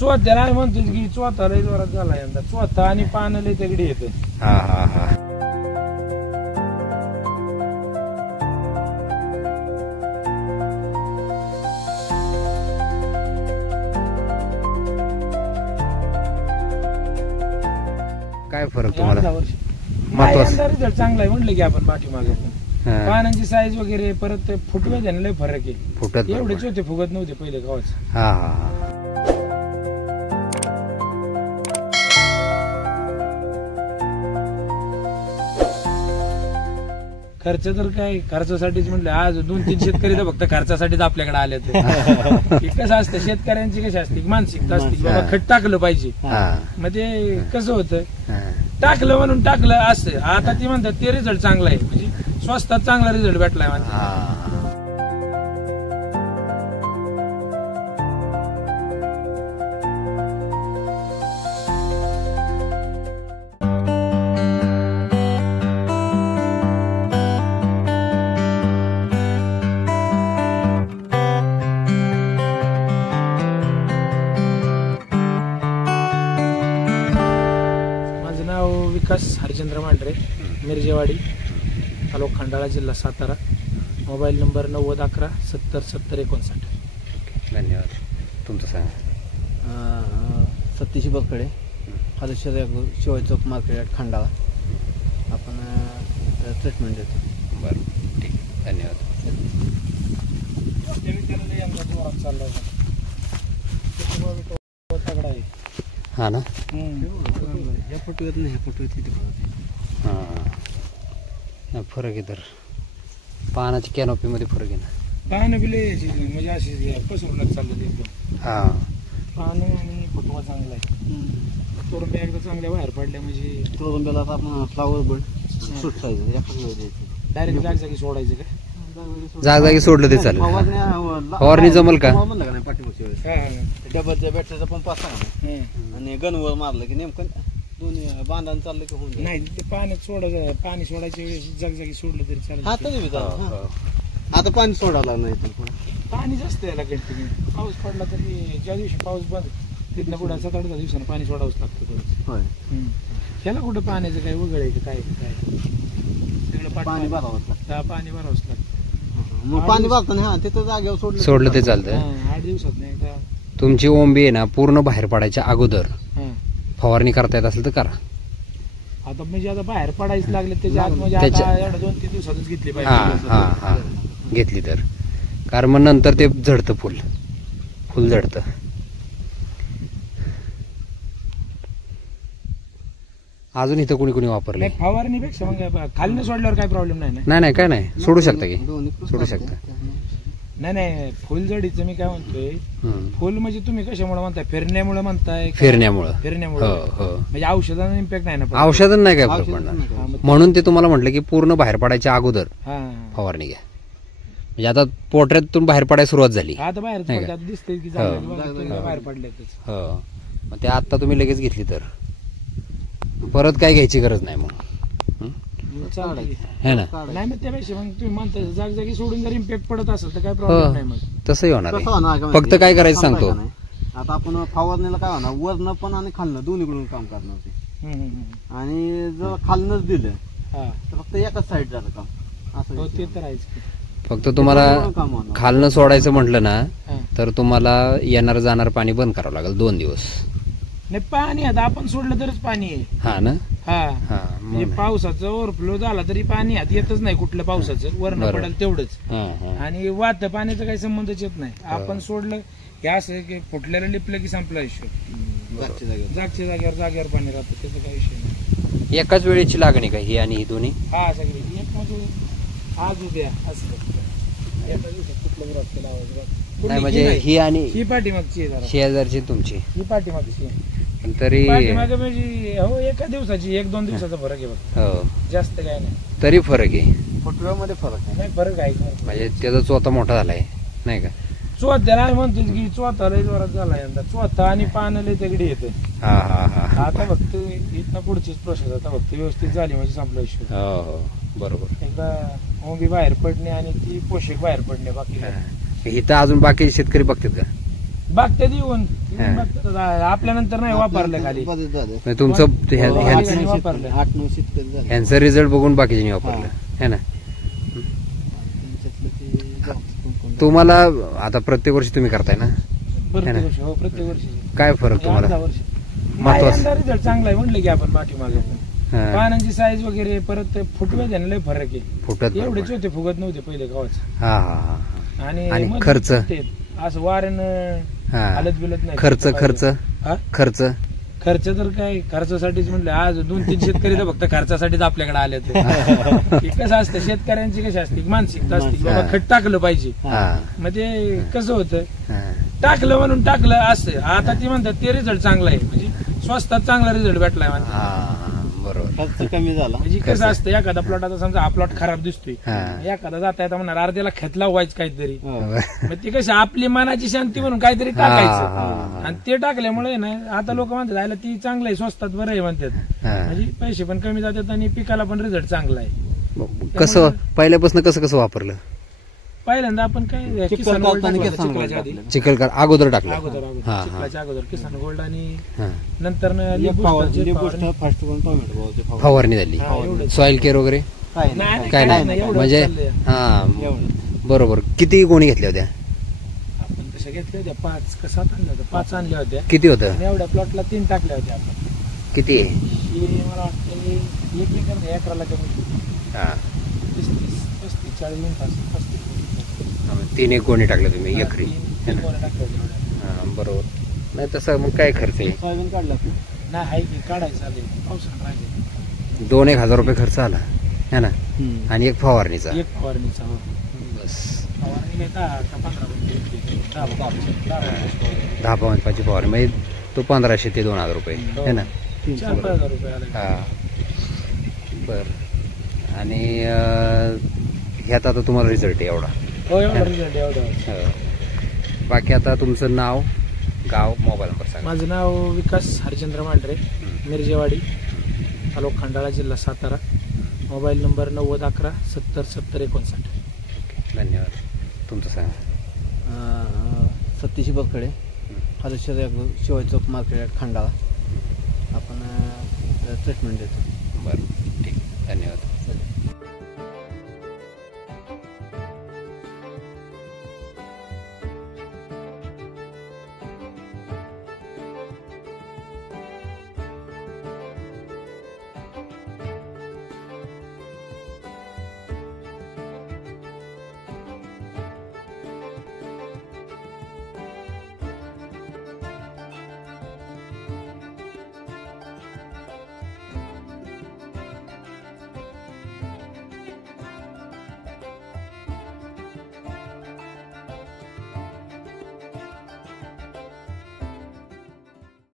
चौथ्याला आम्ही म्हणतो की चौथा लय जोरात झाला यंदा. चौथा आणि पान लय तगडी येते. हा हा हा. काय फरक तुम्हाला महत्वाचा रिझल्ट चांगला आहे म्हणलं की आपण पाठीमागे पानांची साईज वगैरे परत फुटवे त्याने लय फरक आहे. फुटत एवढेच होते फुगत नव्हते पहिले गावाच. हा हा. खर्च तर काय खर्चासाठीच म्हणलं. आज 2-3 शेतकरी तर फक्त खर्चासाठीच आपल्याकडे आले. कसं असतं शेतकऱ्यांची कशी असते मानसिकता असते बाबा खत टाकलं पाहिजे. मग ते कसं होतं टाकलं म्हणून टाकलं असं. आता ती म्हणतात ते रिझल्ट चांगला आहे म्हणजे स्वस्तात चांगला रिझल्ट भेटलाय म्हणतात. विकास हरिचंद्र मांढरे, मिरजेवाडी, तालुका खंडाळा, जिल्हा सातारा. Mobile number 9011 70 70 59. धन्यवाद. तुमचं सांगा. सतीश बकडे, हादशेर शिवाय चौक मार्केट खंडाळा. आपण ट्रीटमेंट देतो. बरं ठीक. धन्यवाद. हा ना. ह्या फोटो येत नाही, ह्या फोटो येते. हा फरक आहे. तर पानाची कॅनोपी मध्ये फरक आहे ना. पानं बिले म्हणजे अशी पसरूनच चाललं ते एकदम. हा पानं आणि फुटवा चांगला आहे. तोरंब्या एकदा चांगल्या बाहेर पडल्या म्हणजे तोरंब्याला आपण फ्लावर बर्ड सूट साईज डायरेक्ट जागी सोडायचं का. जागी सोडलं ते चालेल. फवारणी जमल का. डबलच्या बॅटरीचा पंप असा आणि गनवर मारलं की नेमकं दोन्ही बांधान चाललं की होऊन नाही. ते पाण्यात सोडायचं पाणी सोडायच्या वेळेस जागी सोडलं तरी चालेल. आता पाणी सोडायला नाही. पाणी जास्त यायला कंटिन्यू. पाऊस पडला तरी ज्या दिवशी पाऊस बंद तिथनं पुढे 7-8 दिवसानं पाणी सोडावंच लागतं. ह्याला कुठं पाण्याचं काय उघड आहे काय काय सगळं पाणी भरावंच लागतं. पाणी भरावंच लागतं. मग पाणी भरताना तिथं जागेवर सोडलं ते चालतंय. 8 दिवसात नाही का. तुमची ओंबी आहे ना पूर्ण बाहेर पडायच्या अगोदर फवारणी करता येत असेल तर करा. आता म्हणजे आता बाहेर पडायच लागले त्याच्या आत म्हणजे आता 2-3 दिवसातच घेतली पाहिजे. हा घेतली तर. कारण मग नंतर ते झडतं फुल झडतं. अजून इथं कोणी कोणी वापरले. फवारणीपेक्षा मग खाली सोडल्यावर काय प्रॉब्लेम नाही. नाही काय नाही सोडू शकता की सोडू शकता. नाही फुलझडीचं मी काय म्हणतोय फुल म्हणजे तुम्ही कशामुळे म्हणताय फिरण्यामुळे म्हणताय. फिरण्यामुळे म्हणजे औषधांना इम्पॅक्ट नाही ना. औषधांना नाही काय फरक पडणार म्हणून ते तुम्हाला म्हटलं की पूर्ण बाहेर पडायच्या अगोदर फवारणी घ्या. म्हणजे आता पोटऱ्यातून बाहेर पडायला सुरुवात झाली. आता बाहेर दिसते की बाहेर पडले. मग ते आता तुम्ही लगेच घेतली तर परत काय घ्यायची गरज नाही मग. है ना. नाही मग त्यापेक्षा मग तुम्ही म्हणता जागी सोडून जर इम्पॅक्ट पडत असेल तर काय प्रॉब्लेम नाही. मग तसंही होणार आहे. फक्त काय करायचं सांगतो. आता आपण फवारणीला काय होणार वरनं पण आणि खालनं दोन्हीकडून काम करणार ते. आणि जर खालनच दिलं तर फक्त एकाच साईड झालं काम असं. ते तर आहेच. फक्त तुम्हाला खालनं सोडायचं म्हटलं ना तर तुम्हाला येणार जाणार पाणी बंद करावं लागेल 2 दिवस. नाही पाणी आता आपण सोडलं तरच पाणी आहे. हा ना. म्हणजे पावसाचा ओव्हरफ्लो झाला तरी पाणी हात येतच नाही कुठलं पावसाचं वरण पडेल तेवढंच. आणि वाहतं पाण्याचा काही संबंधच येत नाही. आपण सोडलं की असं की फुटल्याला लिपलं की संपला विषय. जागच्या जागेवर पाणी राहतं त्याचा काही विषय नाही. एकाच वेळेची लागणी का ही आणि ही दोन्ही. सगळी एक म्हणजे आज उद्या असं एका दिवसात कुठलं विरोध केला म्हणजे ही आणि ही पाठीमागची शेजारची तुमची ही पाठीमागची तरी पाठीमागे म्हणजे हो एका दिवसाची 1-2 दिवसाचा फरक आहे बघ. जास्त काय नाही तरी फरक आहे. फुटव्यामध्ये फरक नाही. फरक आहे म्हणजे त्याचा चौथा मोठा झालाय नाही का. चौथ्याला आम्ही म्हणतो की चौथा लय जोरात झाला यंदा. चौथा आणि पान लय तगडी येते. आता फक्त इथनं पुढचीच प्रोसेस आता फक्त व्यवस्थित झाली म्हणजे संपला विषय. बरोबर. एकदा ओंबी बाहेर पडणे आणि ती पोषक बाहेर पडणे बाकी इथं अजून बाकी शेतकरी बघतात का. बघतात येऊन बघतात. आपल्यानंतर नाही वापरलं खाली बरेच झाले. म्हणजे तुमचं वापरलं. वापरलं 8-9 शेतकरी झाले. ह्यांचा रिझल्ट बघून बाकीच्यांनी वापरलं है ना. त्यांच्यातलं ते कोण- तुम्हाला आता प्रत्येक वर्षी तुम्ही करताय ना, प्रत्येक वर्षी. हो प्रत्येक वर्षी. काय फरक तुम्हाला 10 वर्ष महत्वाचं? रिझल्ट चांगला आहे म्हटलं की आपण पाठीमागे हा. पानांची साईज वगैरे परत फुटवे त्याने लय फरक आहे. फुटत एवढेच होते फुगत नव्हते पहिले गावाचं. हा हा हा आणि आणि मधून खर्च? फुटते. असं वाऱ्यानं हा. हालत बिलत नाही. खर्च खर्च हा? खर्च खर्च तर काय खर्चासाठीच म्हणलं. आज 2-3 शेतकरी तर फक्त खर्चासाठीच आपल्याकडे आले ते कसं असतं शेतकऱ्यांची कशी असते मानसिकता असते की बाबा खत टाकलं पाहिजे. हा. मग ते कसं होतं हा. टाकलं म्हणून टाकलं असं. आता ती म्हणतात ते रिझल्ट चांगला आहे म्हणजे स्वस्तात चांगला रिझल्ट भेटलाय म्हणतात. हा, बरोबर. खर्च कमी झाला. म्हणजे कसं असतं एखादा प्लॉट आता समजा हा प्लॉट खराब दिसतोय हा. एखादा जाता येता म्हणणार अर्ध्याला खत लावायचं काहीतरी. हो. मग ती कशी आपली मनाची शांती म्हणून काहीतरी हा, हा, टाकायचं. हा. आणि ते टाकल्यामुळे ना आता लोक म्हणतात आयला ती चांगलं आहे स्वस्तात बरं आहे म्हणतात. हा. म्हणजे पैसे पण कमी जातात आणि पिकाला पण रिझल्ट चांगला आहे. मग कसं पहिल्यापासून कसं वापरलं? पहिल्यांदा आपण काय चिखल किसान गोल्ड करताना टाकलं, किसान चिखलाच्या गोल्ड आधी. टाकलं. चिखल अगोदर टाकलं. अगोदर हा, हा. चिखलाच्या अगोदर किसान गोल्ड आणि हा. नंतर फर्स्ट करून टोमॅटो भावाचे फवारणी. फवारणी झाली. हा, एवढंच. सॉइल केअर वगैरे काय नाही. नाही, काय नाही, नाही एवढंच म्हणजे चाललंय. हा एवढं. बरोबर. किती गोणी घेतल्या होत्या? आपण कशा घेतल्या होत्या 5 का 7 आणल्या होत्या. 5 आणल्या होत्या किती होतं? आणि एवढ्या प्लॉटला 3 टाकल्या होत्या आपण. किती? ही मला वाटतं 1 एकर नाही, एकराला कमी हा. 35 40 मिनिट 35 तीन एक गोणी टाकल्या तुम्ही एकरी. तीन गोण्या टाकल्या होत्या एवढ्या. हा, बरोबर. नाही तसं मग काय खर्च आहे? सोयाबीन काढला का? नाही आहे की काढायचं आले पावसानं राहिले. 2-1 हजार रुपये खर्च आला है ना, आणि एक फवारणीचा. एक फवारणीचा. हो. बस फवारणी काय 10 का 15 रुपये. 10 10-15ची फवारणी म्हणजे तो 1500 ते 2000 रुपये है ना. 4-5 रुपये आले. हा. बर. आणि ह्यात आता तुम्हाला रिझल्ट आहे एवढा. हो एवढा रिझल्ट एवढा. हो. बाकी आता तुमचं नाव, गाव, मोबाईल नंबर सांगा. माझं नाव विकास हरिचंद्र मांढरे, मिरजेवाडी, तालुका खंडाळा, जिल्हा सातारा. Mobile number 9011 70 70 59. धन्यवाद. तुमचं सांगा. सतीश बरकडे, हरेश्वर शिवाय चौक मार्केट खंडाळा. आपण ट्रीटमेंट देतो. बरं ठीक, धन्यवाद.